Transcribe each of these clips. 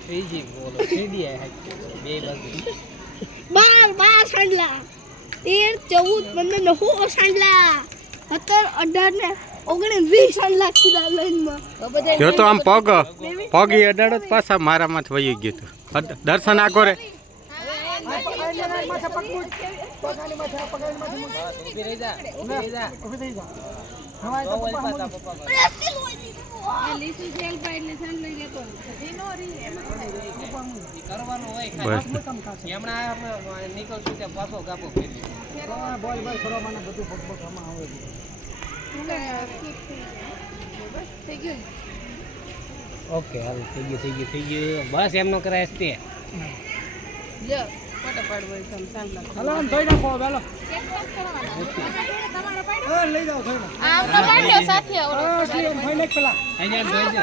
3G બોલો 3D બે બાજુ 12 સાંડલા 13 14 15 16 સાંડલા 17 18 ને 19 20 સાંડલા કીધા લાઈનમાં જો તો આમ પગી અડાડો તો પાછા મારામાં વહી ગયું હતું દર્શન આખો રે કરવાનું હોય નીકળશું ત્યાં પાછો ગાપો ફેરી ઓકે હાલ થઈ ગયું બસ એમનો કરાય તે ફોટો પાડવો હાલો આમ ધોઈ નાખો વેલો લઈ જાઓ ધોઈ નાખો આમ તો પાડ્યો સાથે ઓલો ધોઈ નાખ પેલા અહીંયા ધોઈ દે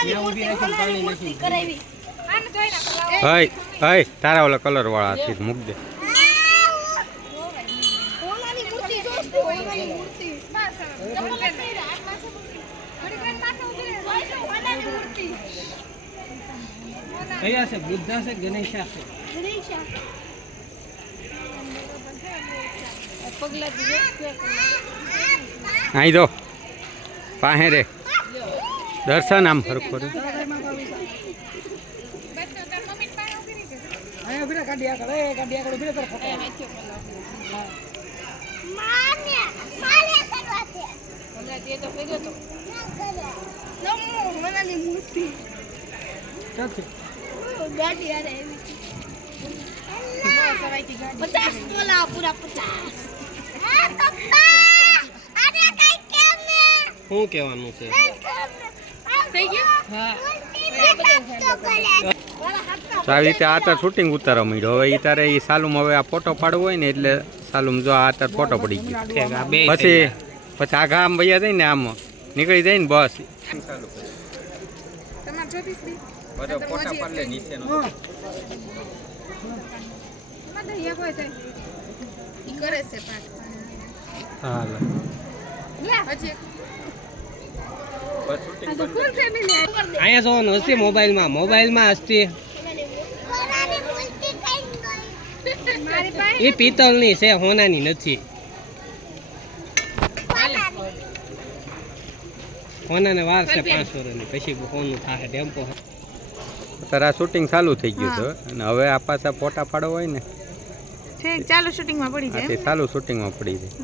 ત્યાં ઊભી રાખીને પાણી નાખી કરાવી આને ધોઈ નાખો હઈ તારા ઓલા કલર વાળા થી મૂક દે ઓલાની મૂર્તિ જોસ્તી ઓલાની મૂર્તિ બસ જમલે થઈ રહ્યા આટલા સુધી ઘડી ઘડી નાખો ઉભી ઓલાની મૂર્તિ કયા છે બુદ્ધા છે ગણેશા છે પગલા અહીં જો પાસે રે દર્શન આમ ફરકો રે શું કહેવાનું છે આવી રીતે આ તાર શૂટિંગ ઉતારવા માંડ્યો હવે એ તારે એ સાલુમાં હવે આ ફોટો પાડવો હોય ને એટલે સાલુમાં જો આ તાર ફોટો પડી ગયો પછી આગા આમ વૈયા જાય ને આમ નીકળી જાય ને બસ ફોટા પાડ લે નીચેનો અહીંયા જોવાનું હસ્તી મોબાઈલમાં હસ્તી એ પિત્તળની છે હોનાની નથી હોનાને વાર છે 5 વર્ષની પછી હોનું થાય ટેમ્પો તારે આ શૂટિંગ ચાલુ થઈ ગયું છે અને હવે આ પાછા ફોટા પાડવા હોય ને ઠીક ચાલો શૂટિંગમાં પડી જાય ચાલુ શૂટિંગમાં પડી જાય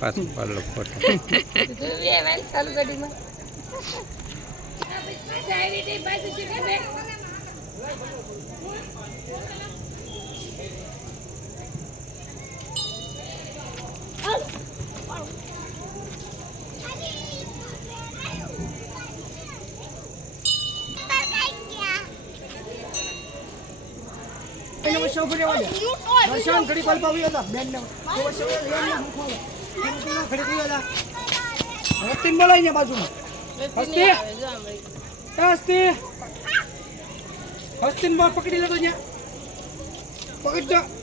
પાછું પાડલો ફોટો દર્શન ઘડી પલ પાવી હતા બેન ને ઘડી હતા હસ્તીન બોલાઈ ને બાજુમાં હસ્તીન પકડી લેતો ત્યાં પકડ